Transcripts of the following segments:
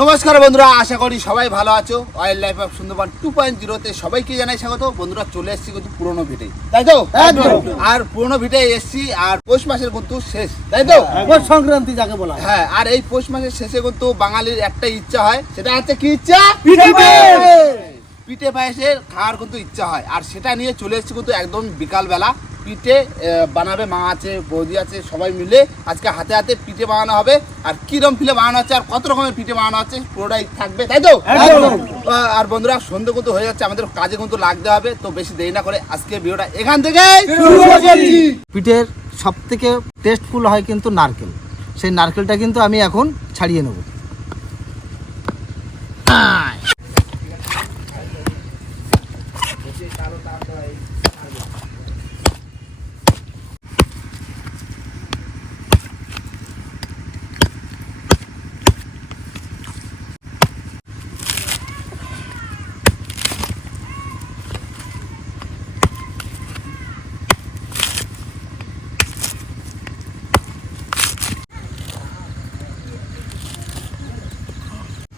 নমস্কার বন্ধুরা আশা করি সবাই ভালো আছো। Wild life of Sundarban two point জিরোতে সবাইকে জানাই স্বাগত। বন্ধুরা চলে এসেছি কিন্তু পুরোনো ভিটে। তাই তো? আর পুরোনো ভিটে এসেছি আর পৌষ মাসের কিন্তু শেষ। তাই তো? পৌষ সংক্রান্তি যাকে বলা হয়। হ্যাঁ আর এই পৌষ মাসের শেষে কিন্তু বাঙালির একটা ইচ্ছা হয়। সেটা হচ্ছে কি ইচ্ছা। পিঠে পায়েসের খাওয়ার কিন্তু ইচ্ছা হয়। আর সেটা নিয়ে চলে এসেছি কিন্তু একদম বিকালবেলা। পিঠে বানাবে মা আছে বৌদি আছে সবাই মিলে আজকে হাতে হাতে পিঠে বানানো হবে। আর কিরম ফিলে বানানো হচ্ছে আর কত রকমের পিঠে বানানো হচ্ছে পুরোটাই থাকবে তাই তো? আর বন্ধুরা সন্ধে কিন্তু হয়ে যাচ্ছে আমাদের কাজে কিন্তু লাগতে হবে তো বেশি দেরি না করে আজকে ভিডিওটা এখান থেকে পিঠের সব থেকে টেস্টফুল হয় কিন্তু নারকেল। সেই নারকেলটা কিন্তু আমি এখন ছাড়িয়ে নেব।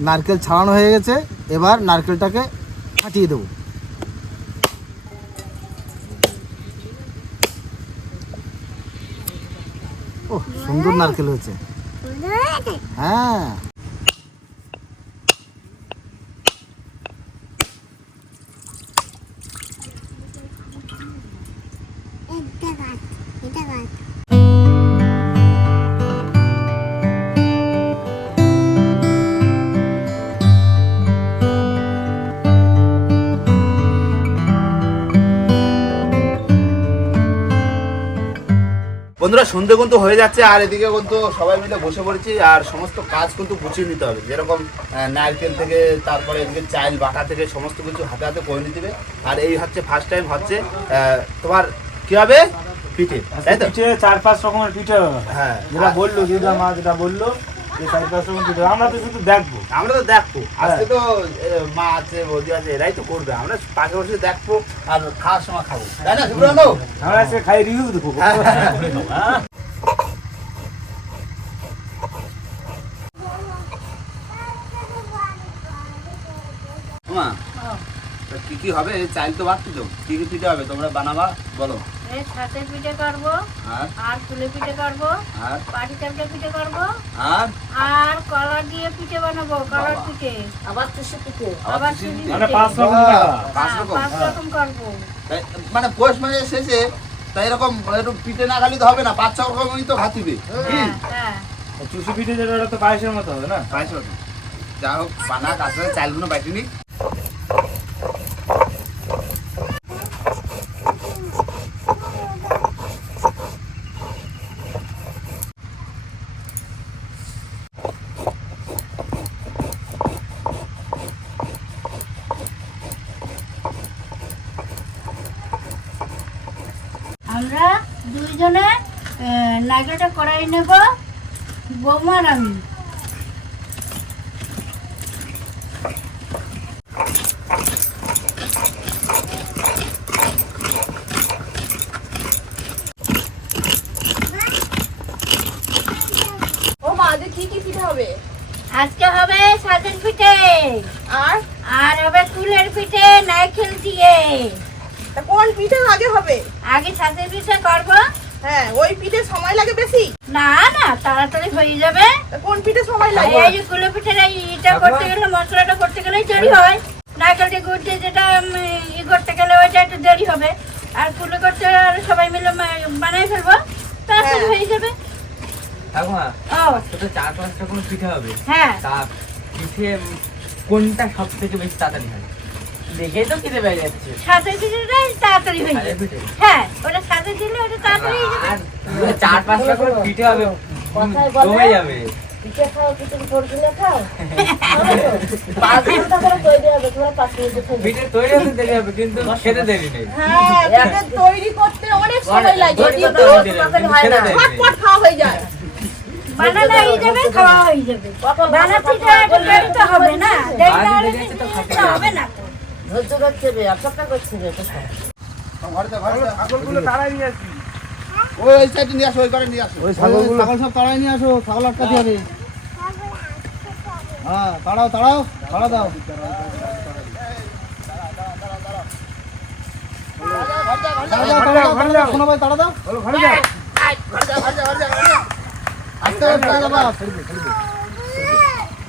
নারকেল ছাড়ানো হয়ে গেছে। এবার নারকেলটাকে ফাটিয়ে দেবো। ও সুন্দর নারকেল হয়েছে? হ্যাঁ। বন্ধুরা সন্ধে কিন্তু হয়ে যাচ্ছে আর এদিকে কিন্তু সবাই মিলে বসে পড়েছি আর সমস্ত কাজ কিন্তু গুছিয়ে নিতে হবে। যেরকম নারকেল থেকে তারপরে এদিকে চাইল বাটা থেকে সমস্ত কিছু হাতে হাতে করে নিতে হবে। আর এই হচ্ছে ফার্স্ট টাইম হচ্ছে তোমার কি হবে? পিঠে তাই তো? চার পাঁচ রকমের পিঠে হ্যাঁ যেটা বলল যেটা মা যেটা বলল যে চার পাঁচ রকমের পিঠে হবে। আমরা তো শুধু দেখব। আমরা তো দেখব। আজকে হ্যাঁ। তো মা আছে বৌদি আছে এরাই তো করবে। আমরা পাশে বসে দেখব আর খাওয়ার সময় খাব। তাই না সুব্রত? আমরা আজকে খাই রিভিউ দেবো। মা কি কি হবে? চাল তো বাড়তি তো। কি কি পিঠে হবে? তোমরা বানাবা? বলো। এই পিঠে করব আর? আর ফুলে পিঠে করব আর? পাটি চাপটা পিঠে করব আর? আর কলা দিয়ে পিঠে বানাবো কলার। পিঠে। আবার কিছু মানে পিঠে। পাঁচ রকম পাঁচ হ্যাঁ, রকম? পাঁচ রকম করব। মানে পৌষ মাসের শেষে তাই এরকম একটু পিঠে না খালি তো হবে না পাঁচ ছ রকমই তো খাতিবে। হ্যাঁ হ্যাঁ। চুষি পিঠে যেটা ওটা তো পায়েসের মতো হবে না? রকম যা হোক বানা কাঁচা চালগুলো বাটিনি আমরা দুইজনে আহ, করাই নেব। বৌমার আমি ও মা আজকে কি কি পিঠে হবে আজকে হবে সাজের পিঠে আর আর হবে কুলের পিঠে নারকেল দিয়ে তা কোন পিঠে আগে হবে আগে সাজের পিঠে করব হ্যাঁ ওই পিঠে সময় লাগে বেশি না না তাড়াতাড়ি হয়ে যাবে। কোন পিঠে সময় লাগে? এই পিঠের এটা করতে গেলে মশলাটা করতে গেলে দেরি হয়। নারকেলটি গুড় দিয়ে যেটা ই করতে গেলে ওইটা একটু দেরি হবে। আর কুলো করতে আর সবাই মিলে বানাই ফেলব। তাড়াতাড়ি হ্যাঁ। হয়ে যাবে। ঠাকুমা তো চার পাঁচটা কোনো পিঠে হবে? হ্যাঁ। তা পিঠে কোনটা সব থেকে বেশি তাড়াতাড়ি হয়? দেখেই তো খেতে পেয়ে যাচ্ছে। সাথে পিঠেটা তাড়াতাড়ি হয়ে যাবে। হ্যাঁ ওটা সাথে দিলে ওটা তাড়াতাড়ি হয়ে যাবে। আর চার পাঁচটা করে পিঠে হবে? উম, জমে যাবে। পিঠে তৈরি হতে দেরি হবে কিন্তু খেতে দেরি নেই। হ্যাঁ পিঠে তৈরি করতে অনেক সময় লাগে তৈরি করতে কিন্তু অনেক দেরি হবে, কিন্তু ঝটপট খাওয়া হয়ে যায়। বানানো হয়ে যাবে খাওয়া হয়ে যাবে। বানাচ্ছিটা একটু দেরি তো হবে না। দেরি না হলে বাড়ি থেকে তো জিনিসটা খাতে হবে না তো। ঘরে ঘরে ছাগলগুলো তাড়াই নিয়ে আসি ওই ওই সাইডে নিয়ে আসো ওই করে নিয়ে আসো। ওই ছাগল সব তাড়াই নিয়ে আসো ছাগল আটকাতে হবে হ্যাঁ তাড়াও তাড়াও তাড়া দাও।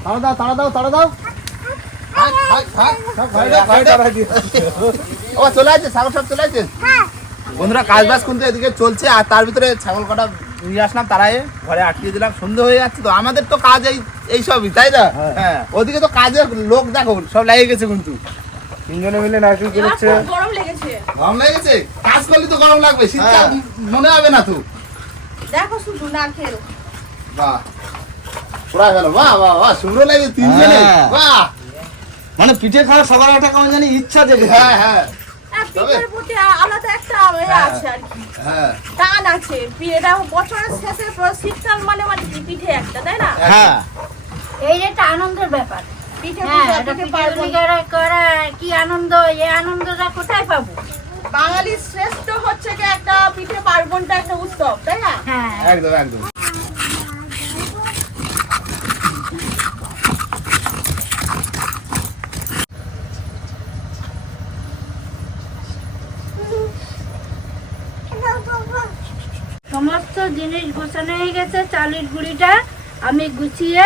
তাড়া দাও, তাড়া দাও, চলে আছে ছাগল সব চলে আছে বন্ধুরা কাজ বাজ কিন্তু এদিকে চলছে আর তার ভিতরে ছাগল কটা নিয়ে আসলাম তারাই ঘরে আটকে দিলাম সন্ধে হয়ে যাচ্ছে তো। আমাদের তো কাজ এই এই সবই তাই না? হ্যাঁ। ওদিকে তো কাজের লোক দেখো সব লেগে গেছে কিন্তু। তিনজনে মিলে নারকেল কিনেছে গরম লেগেছে। গরম লেগে গেছে কাজ করলে তো গরম লাগবে শীতকাল মনে হবে না তো। দেখো শুধু নারকেল বাহ। পুরা গেল বাহ বাহ বাহ সুন্দর লাগে তিনজনে। হ্যাঁ। বাহ। মানে পিঠে খাওয়ার সকাল একটা কেমন জানি ইচ্ছা জেগে হ্যাঁ হ্যাঁ। পিঠের প্রতি আলাদা একটা আছে আর কি। হ্যাঁ। টান আছে। এটা বছরের শেষে শীতকাল মানে মানে পিঠে একটা তাই না? হ্যাঁ। এই যে একটা আনন্দের ব্যাপার। পিঠে হ্যাঁ কি আনন্দ এই আনন্দটা কোথায় পাবো? বাঙালির শ্রেষ্ঠ হচ্ছে কি একটা পিঠে পার্বণটা একটা উৎসব তাই না? হ্যাঁ। একদম একদম সমস্ত জিনিস গোছানো হয়ে গেছে, চালের গুঁড়িটা আমি গুছিয়ে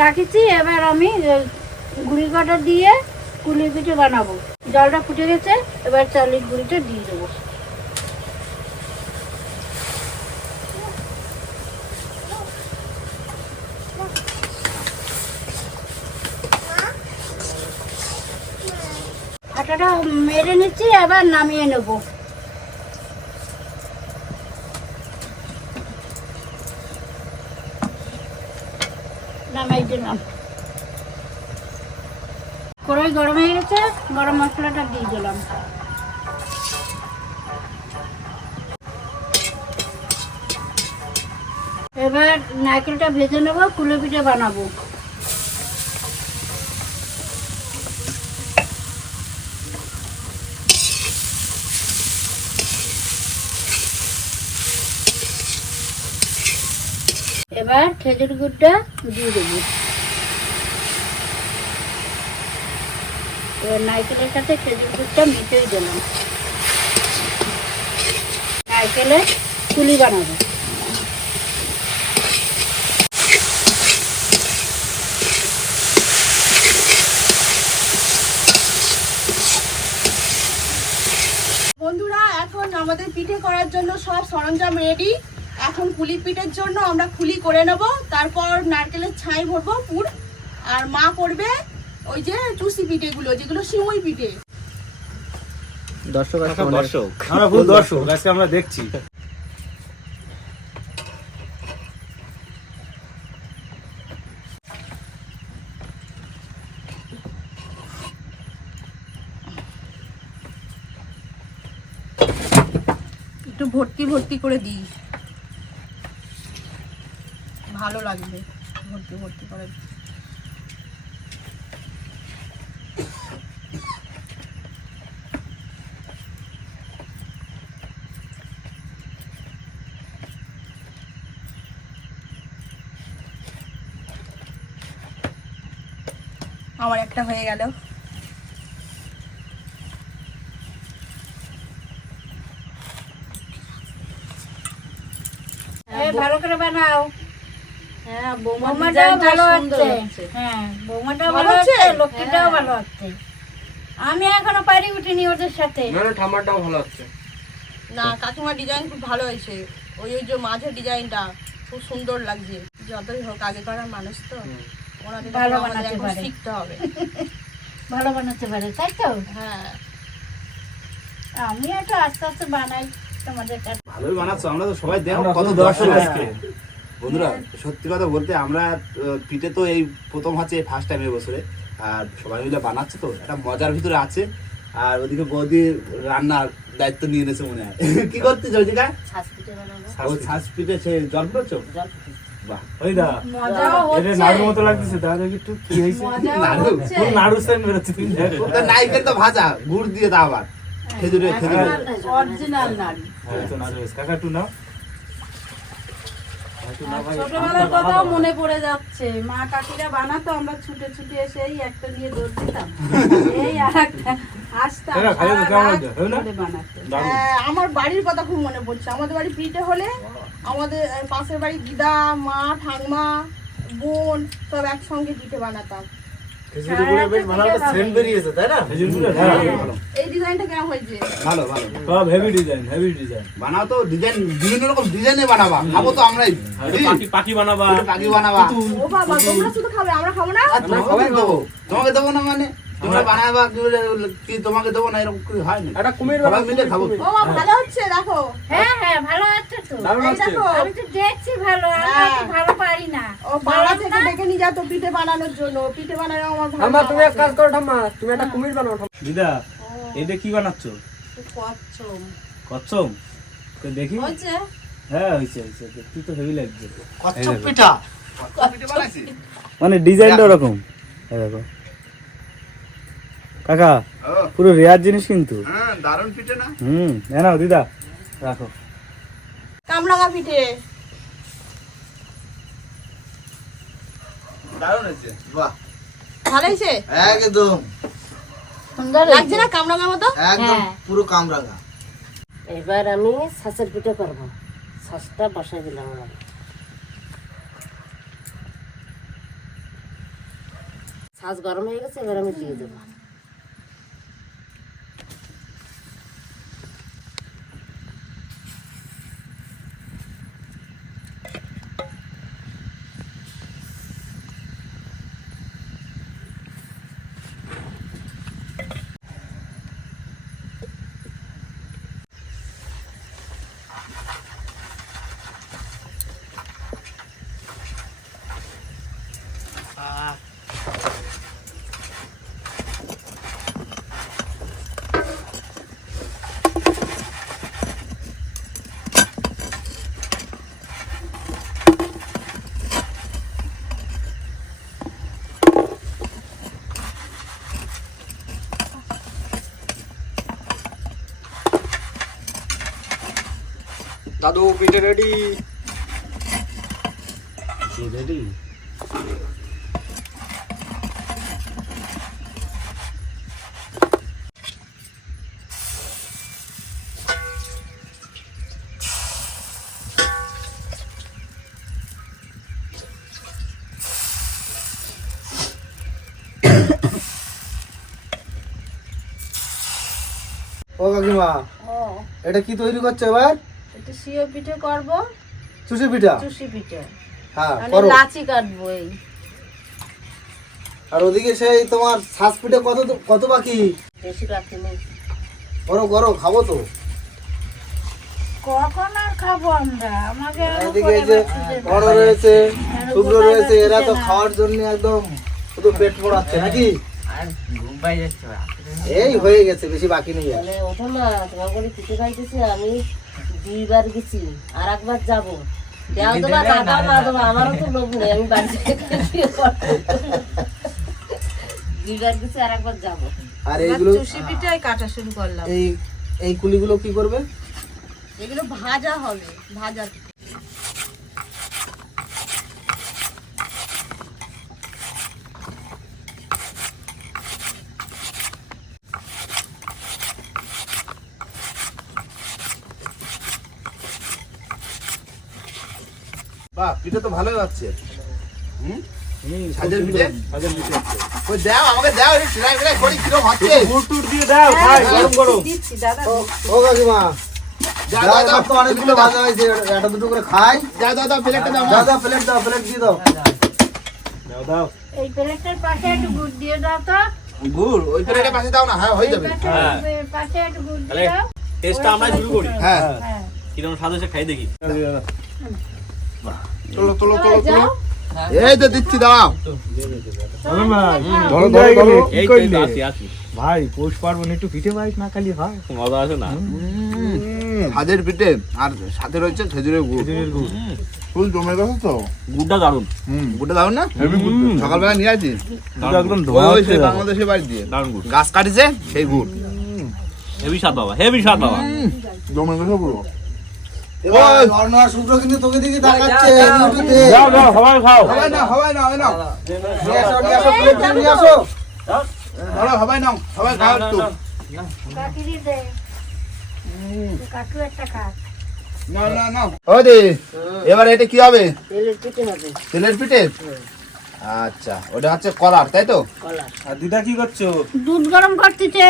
রাখেছি। এবার আমি গুঁড়ি কটা দিয়ে কুলি পিঠে বানাবো। জলটা ফুটে গেছে, এবার চালের গুঁড়িটা দিয়ে দেবো। আটাটা মেরে নিচ্ছি, এবার নামিয়ে নেব নামাই দিলাম কড়াই গরম হয়ে গেছে, গরম মশলাটা দিয়ে দিলাম। এবার নারকেলটা ভেজে নেব কুলে পিঠে বানাবো। এবার খেজুর গুড়টা দিয়ে দেবো। এবার নারকেলের সাথে খেজুর গুড়টা মিশিয়ে দিলাম। নারকেলের তুলি বানাবো। বন্ধুরা, এখন আমাদের পিঠে করার জন্য সব সরঞ্জাম রেডি এখন পুলি পিঠের জন্য আমরা খুলি করে নেব। তারপর নারকেলের ছাই ভরবো পুর। আর মা করবে ওই যে চুষি পিঠেগুলো যেগুলো সিমুই পিঠে। দর্শক আছে দর্শক। আমরা ভুল দর্শক আজকে আমরা দেখছি। একটু ভর্তি ভর্তি করে দিই। ভালো লাগবে ভর্তি ভর্তি করে আমার একটা হয়ে গেল। ভালো করে বানাও। হ্যাঁ বৌমাটাও ভালো হচ্ছে। হ্যাঁ বৌমাটাও ভালো ভালো হচ্ছে? হচ্ছে? লক্ষ্মীটাও হ্যাঁ। ভালো হচ্ছে। আমি এখনও পারি উঠিনি ওদের সাথে। না কাকিমার ডিজাইন খুব ভালো হয়েছে। ওই ওই যে মাঝের ডিজাইনটা খুব সুন্দর লাগছে। যতই হোক আগে করার মানুষ তো। ভালো বানাতে পারে। শিখতে হবে। ভালো বানাতে পারে তাই তো? হ্যাঁ। আমি একটু আস্তে আস্তে বানাই তোমাদের কাছে ভালোই বানাচ্ছো আমরা তো সবাই দেখো কত দর্শক দর্শক। আজকে। বন্ধুরা সত্যি কথা বলতে আমরা পিঠে তো এই প্রথম হচ্ছে ফার্স্ট টাইম এবছরে আর সবাই মিলে বানাচ্ছে তো একটা মজার ভিতরে আছে। আর ওদিকে বৌদি রান্নার দায়িত্ব নিয়ে নিয়েছে মনে হয়। কি করতে ছাঁচ পিঠে সে জল পড়ছো। বাহ। ওই দা এটা নাড়ুর মতো লাগতেছে দা দেখি একটু কি হয়েছে? নাড়ু? নাড়ু স্টাইল বেরোচ্ছে তুমি দেখো। ওটা তো ভাজা গুড় দিয়ে দাও আবার। খেজুরে খেজুরে। অরিজিনাল নারী এই তো নাড়ু কাকা একটু নাও। ছোটবেলার কথাও মনে পড়ে যাচ্ছে মা কাকিরা বানাতো আমরা ছুটে ছুটে এসে এই একটা নিয়ে দৌড় দিতাম। এই আর একটা হ্যাঁ, আমার বাড়ির কথা খুব মনে পড়ছে। আমাদের বাড়ি পিঠে হলে আমাদের পাশের বাড়ি দিদা মা ঠাকমা বোন সব একসঙ্গে পিঠে বানাতাম। বেশ ভালো একটা সেন্ট বেরিয়েছে তাই না? খেজুরগুলো হ্যাঁ। ভালো এই ডিজাইনটা কেমন হয়েছে? ভালো ভালো। সব হেভি ডিজাইন হেভি ডিজাইন বানাও তো ডিজাইন বিভিন্ন রকম ডিজাইনে বানাবা। খাব তো আমরাই। পাখি পাখি বানাবা। পাখি বানাবা। ও বাবা তোমরা শুধু খাবে আমরা খাব না? দেবো। তোমাকে দেবো না মানে? তোমরা বানাবা কি তোমাকে দেবো না এরকম হয় না। একটা কুমির মিলে খাব। ও ভালো হচ্ছে দেখো। হ্যাঁ হ্যাঁ ভালো আমি তো দেখছি ভালো হ্যাঁ। ভালো পারি না। ও বাড়া থেকে ডেকে নিয়ে যাতো পিঠে বানানোর জন্য। পিঠে বানানো আমার ভালো ঠাম্মা তুমি এক কাজ করো ঠাম্মা তুমি একটা কুমির বানাও দিদা এটা কি বানাচ্ছ? কচ্ছম কচ্ছম তো দেখি। হয়েছে? হ্যাঁ হয়েছে হয়েছে। দেখতে তো হেভি লাগছে। কচ্ছপ পিঠা। মানে ডিজাইনটা ওরকম। এই দেখো। কাকা পুরো রেয়ার জিনিস কিন্তু। হ্যাঁ দারুণ পিঠে না? হুম দিদা। রাখো। কামরাঙা পিঠে। দারুণ হয়েছে। বাহ। ভালো হয়েছে? একদম। সুন্দর লাগছে না কামরাঙার মতো? একদম হ্যাঁ। পুরো কামরাঙা। এবার আমি শ্বাসের পিঠে করব। শ্বাসটা বসাই দিলাম আমার শ্বাস গরম হয়ে গেছে এবার আমি দিয়ে দেবো। দাদু পিঠে রেডি রেডি ও কাকিমা এটা কি তৈরি করছ এবার? একটু সিও পিঠে করব। চুষি পিঠা? চুষি পিঠে। হ্যাঁ মানে করো। লাচি কাটবো এই। আর ওদিকে সেই তোমার শ্বাস পিঠে কত কত বাকি? বেশি বাকি নেই। করো করো খাব তো। কখন আর খাব আমরা? আমাকে এদিকে যে বড় রয়েছে শুভ্র রয়েছে এরা তো খাওয়ার জন্য একদম শুধু পেট পড়াচ্ছে নাকি? এই হয়ে গেছে বেশি বাকি নেই। ওঠো না তোমার করে পিঠে খাইতেছি আমি দুইবার গেছি আর একবার যাব দেওয়া দেবা না মা দেবা আমারও তো লোভ নেই আমি বাড়ি। দুইবার গেছি আর একবার যাব। আর এইগুলো চুষি পিঠে কাটা শুরু করলাম। এই এই কুলিগুলো কি করবে? এগুলো ভাজা হবে ভাজা। বাহ পিঠে তো ভালোই হচ্ছে। হুম? হুম সাজের পিঠে? সাজের পিঠে ওই দাও আমাকে দাও একটু ট্রাই ট্রাই করি কীরকম হচ্ছে? গুড় টুড় দিয়ে দাও খাই গরম গরম দিচ্ছি দাদা ও ও কাকিমা যা দাও দাও দাও এবার তো অনেকগুলো ভাজা হয়েছে একটা দুটো করে খাই। যা দাও দাও প্লেটটা প্লেট দাও প্লেট দিয়ে দাও। দাও দাও। এই প্লেটের পাশে একটু গুড় দিয়ে দাও তো। গুড়? ওই প্লেটের পাশে দাও না হ্যাঁ হয়ে যাবে। পাশে- পাশে একটু গুড় দিয়ে দাও। টেস্টটা আমরা শুরু করি। হ্যাঁ। হ্যাঁ। কীরকম স্বাদ হচ্ছে খাই দেখি। চলো চলো চলো চলো এই তো দিচ্ছি দাও ভাই পৌষ পার্বণ একটু পিঠে বাইক না খালি হয় মজা আছে না? সাজের পিঠে। আর সাথে রয়েছে খেজুরের গুড়। খেজুরের গুড়। ফুল জমে গেছে তো? গুড়টা দারুণ। হুম। গুড়টা দাও না। সকালবেলা নিয়ে আসি। একদম ধোয়া সেই বাংলাদেশের বাড়ি দিয়ে। দারুণ গুড়। গাছ কাটিছে সেই গুড়। হেভি স্বাদ বাবা হেভি স্বাদ বাবা। জমে গেছে পুরো। এবার এটা কি হবে? তেলের পিঠে পিঠে? আচ্ছা ওটা হচ্ছে কলার তাই তো? আর দিদা কি করছ? দুধ গরম করতেছে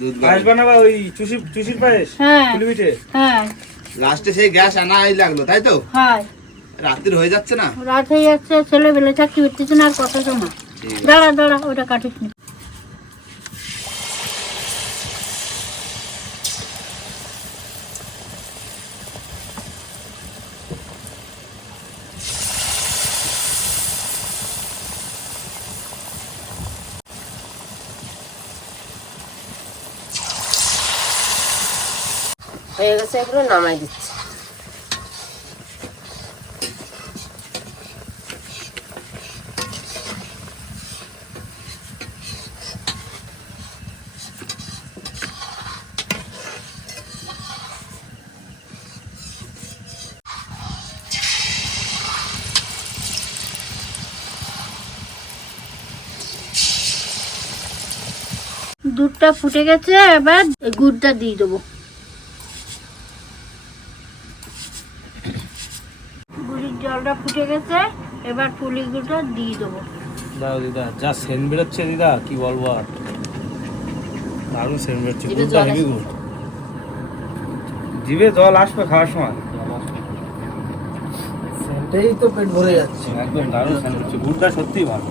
দুধ পায়েস বানাবা ওই চুষি চুষির পায়েস? হ্যাঁ। হ্যাঁ। লাস্টে সেই গ্যাস আনাই লাগল তাই তো? হয়। রাত্রির হয়ে যাচ্ছে না? রাত হয়ে যাচ্ছে ছেলে বেলে চাকরি উঠতেছে না আর কত সময় দাঁড়া দাঁড়া ওটা কাটিস না। গেছে এগুলো নামাই দিচ্ছি। দুধটা ফুটে গেছে এবার গুড়টা দিয়ে দেবো গুড়ির জলটা ফুটে গেছে এবার পুলিগুলো দিয়ে দেবো। দাও দিদা যা সেন বেরোচ্ছে দিদা কি বলব আর? দারুণ সেন বেরোচ্ছে জিভে গুড়টা জল হেভি আসবে। গুড় জিভে জল আসবে খাওয়ার সময়? সেন্টেই তো পেট ভরে যাচ্ছে। একদম দারুণ সেন হচ্ছে গুড়টা সত্যিই ভালো।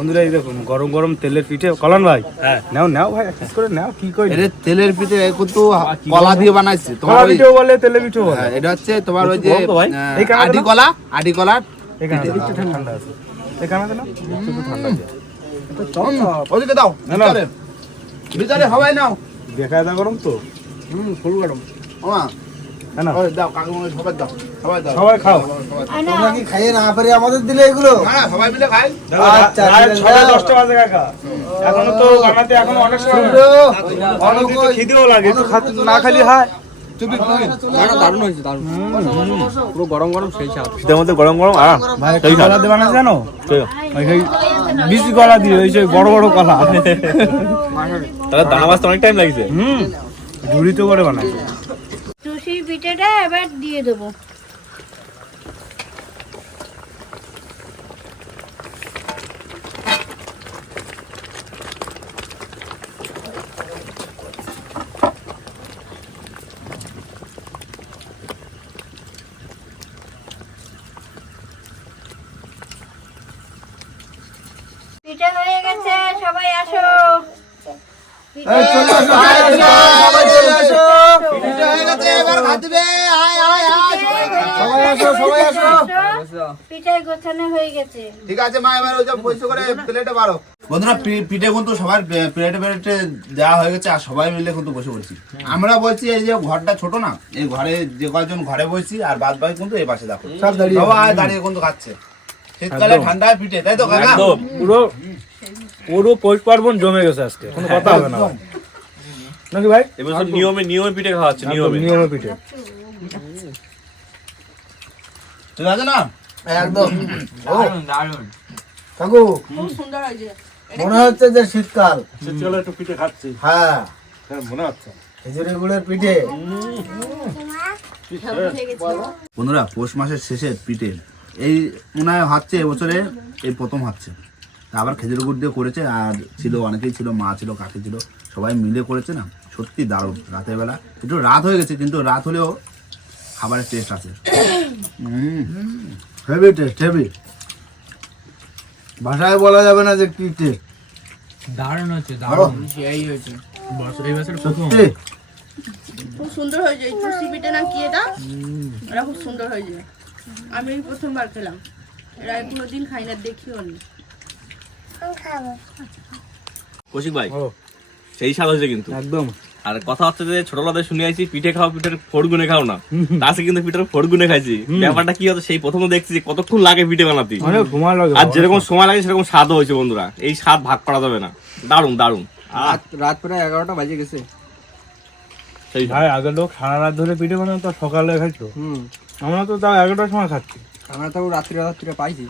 বন্ধুরা এই দেখুন গরম গরম তেলের পিঠে। কলান ভাই হ্যাঁ। নাও নাও ভাই এক করে নাও কি কই এটা তেলের পিঠে কিন্তু কলা দিয়ে বানাইছে তোমার কলা পিঠেও বলে তেলে পিঠেও বলে। হ্যাঁ, এটা হচ্ছে তোমার ওই যে কানাটা আটি দাও। কলা এখানে একটু ঠান্ডা আছে। এখানে না একটু ঠান্ডা আছে। ওদিকে দাও। ভিতরে। ভিতরে সবাই নাও। দেখা দা গরম তো। হুম ফুল গরম। ওমা। হ্যাঁ না? দাও কাকু সবাই দাও সবাই দাও। সবাই খাও। তোমরা কি খাইয়ে না পারে আমাদের দিলে এগুলো? না না, সবাই মিলে খাই। আচ্ছা, রাত ঠিক আছে, ছটা দশটা বাজে কাকা। এখনও তো বানাতে এখন অনেক সময় অনেক খিদেও লাগে। একটু না খালি হয়। চুপি চুপি। শীতের মধ্যে গরম গরম আরাম। জানো? বিচি কলা দিয়ে ওই বড় বড় কলা। তাহলে দানা বাঁচতে অনেক টাইম লাগছে। হুম। ঝুড়িতে করে বানায়। চুষি পিঠেটা এবার দিয়ে দেবো পিঠে হয়ে গেছে সবাই আসো এই চলে আসো, চলে আসো, সবাই চলে আসো। পিঠে হয়ে গেছে এবার ভাত দিবে আয় আয় আয় সবাই খাও। সবাই আসো, সবাই আসো। পিঠে গোছানো হয়ে গেছে ঠিক আছে মা এবার ওই যে করে প্লেটে বাড়ো। বন্ধুরা পিঠে কিন্তু সবার প্লেটে প্লেটে দেওয়া হয়ে গেছে আর সবাই মিলে কিন্তু বসে পড়ছি। আমরা বলছি এই যে ঘরটা ছোট না এই ঘরে যে কয়েকজন ঘরে বসছি আর বাদ বাকি কিন্তু এই পাশে দেখো। সব দাঁড়িয়ে সবাই দাঁড়িয়ে কিন্তু খাচ্ছে। শীতকালে ঠান্ডায় পিঠে তাই তো কাকা? পুরো পুরো পৌষ পার্বণ জমে গেছে আজকে কোনো কথা হবে না। ভাই। নাকি ভাই? এবছর নিয়মে নিয়মে পিঠে খাওয়া হচ্ছে নিয়মে। নিয়মে পিঠে। ঠিক আছে না? একদম। দারুণ দারুণ। কাকু খুব সুন্দর হয়েছে। মনে হচ্ছে যে শীতকাল। শীতকালে একটু পিঠে খাচ্ছি। হ্যাঁ। হ্যাঁ, মনে হচ্ছে। খেজুরি গুড়ের পিঠে। বন্ধুরা পৌষ মাসের শেষে পিঠে। এই মনে হয় হচ্ছে এবছরে এই প্রথম হচ্ছে আবার খেজুর গুড় দিয়ে করেছে আর ছিল অনেকেই ছিল মা ছিল কাকি ছিল সবাই মিলে করেছে না? সত্যি দারুণ রাতের বেলা। একটু রাত হয়ে গেছে কিন্তু রাত হলেও খাবারের টেস্ট আছে। হেভি টেস্ট হেভি ভাষায় বলা যাবে না যে কি টেস্ট দারুণ হচ্ছে দারুণ। সেই হয়েছে। বছর এই বছর প্রথম। খুব সুন্দর হয়েছে এই চুষি পিঠে না কি এটা? খুব সুন্দর হয়েছে। আমি এই প্রথমবার খেলাম। এরা কোনোদিন খাই না দেখিও নি। কৌশিক ভাই সেই স্বাদ হয়েছে কিন্তু। একদম। আর কথা হচ্ছে যে ছোটবেলাতে শুনে আইছি পিঠে খাও পিঠের ফোড় গুনে খাও না। তাছে কিন্তু পিঠের ফোড় গুনে খাইছি ব্যাপারটা কি হতো সেই প্রথমে দেখছি যে কতক্ষণ লাগে পিঠে বানাতে। সময় লাগে আর যেরকম সময় লাগে সেরকম স্বাদও হয়েছে বন্ধুরা। এই স্বাদ ভাগ করা যাবে না। দারুণ দারুণ। রাত রাত প্রায় এগারোটা বাজে গেছে। সেই ভাই আগের লোক সারা রাত ধরে পিঠে বানাতো সকালে হুম। আমরা তো তাও এগারোটার সময় খাচ্ছি। আমরা তো রাত্রি রাত্রিটা পাইছি।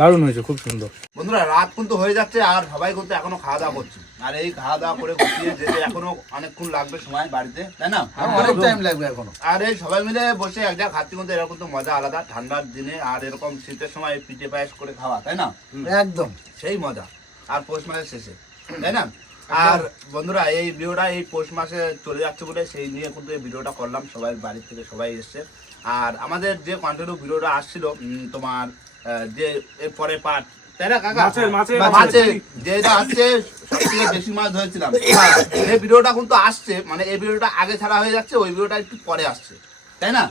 দারুণ হয়েছে খুব সুন্দর। বন্ধুরা রাত কিন্তু হয়ে যাচ্ছে আর সবাই কিন্তু এখনও খাওয়া দাওয়া করছে। আর এই খাওয়া দাওয়া করে গুছিয়ে যেতে এখনও অনেকক্ষণ লাগবে সময় বাড়িতে তাই না? অনেক টাইম লাগবে এখনও। আর এই সবাই মিলে বসে এক জায়গায় খাচ্ছি কিন্তু এরকম তো মজা আলাদা ঠান্ডার দিনে আর এরকম শীতের সময় পিঠে পায়েস করে খাওয়া তাই না? একদম। সেই মজা আর পৌষ মাসের শেষে তাই না? আর বন্ধুরা এই ভিডিওটা এই পৌষ মাসে চলে যাচ্ছে বলে সেই নিয়ে কিন্তু এই ভিডিওটা করলাম সবাই বাড়ি থেকে সবাই এসছে। আর আমাদের যে কন্টিনিউ ভিডিওটা আসছিল তোমার যে পরে পার্ট তাই না কাকা? মাছের, মাছের, মাছের। যেটা আসছে সব বেশি মাছ ধরেছিলাম। এই ভিডিওটা কিন্তু আসছে মানে এই ভিডিওটা আগে ছাড়া হয়ে যাচ্ছে ওই ভিডিওটা একটু পরে আসছে। তাই না?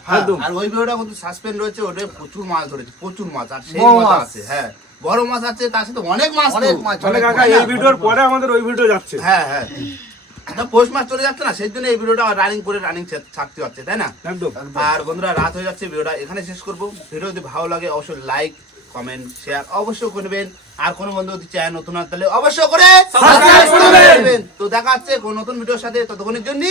আর ওই ভিডিওটা কিন্তু সাসপেন্ড রয়েছে ওটা প্রচুর মাছ ধরেছে প্রচুর মাছ আর সেই মাছ। আছে হ্যাঁ। বড় মাছ আছে তার সাথে অনেক মাছ তো। অনেক মাছ। অনেক মাছ। এই ভিডিওর পরে আমাদের ওই ভিডিও যাচ্ছে। হ্যাঁ হ্যাঁ। পৌষ মাস চলে যাচ্ছে না সেই জন্য এই ভিডিওটা রানিং করে রানিং থাকতে হচ্ছে তাই না? আর বন্ধুরা রাত হয়ে যাচ্ছে ভিডিওটা এখানে শেষ করব। ভিডিও যদি ভালো লাগে অবশ্যই লাইক কমেন্ট শেয়ার অবশ্যই করবেন আর কোনো বন্ধু যদি চায় নতুন হয় তাহলে অবশ্যই করে। তো দেখা যাচ্ছে কোন নতুন ভিডিওর সাথে ততক্ষণের জন্য